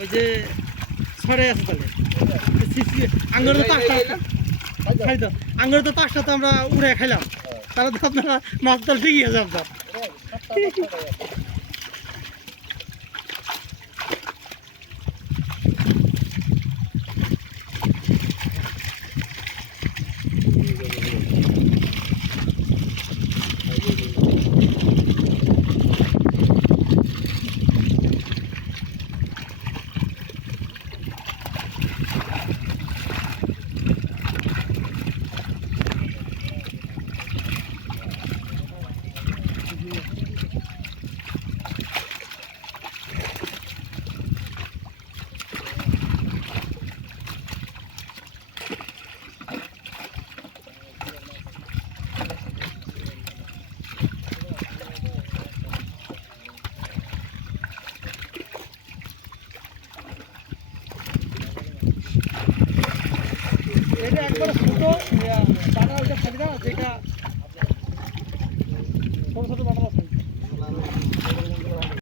ওই যে ছড়ে আছে তাহলে। আঙ্গুর তো পাঁচটা খাই দাও আঙ্গুর তো পাঁচটা তো আমরা উড়ে খাইলাম। তাহলে তো আপনারা মাছ তো ঠিকই আছে আপনার এটা একবার ছোট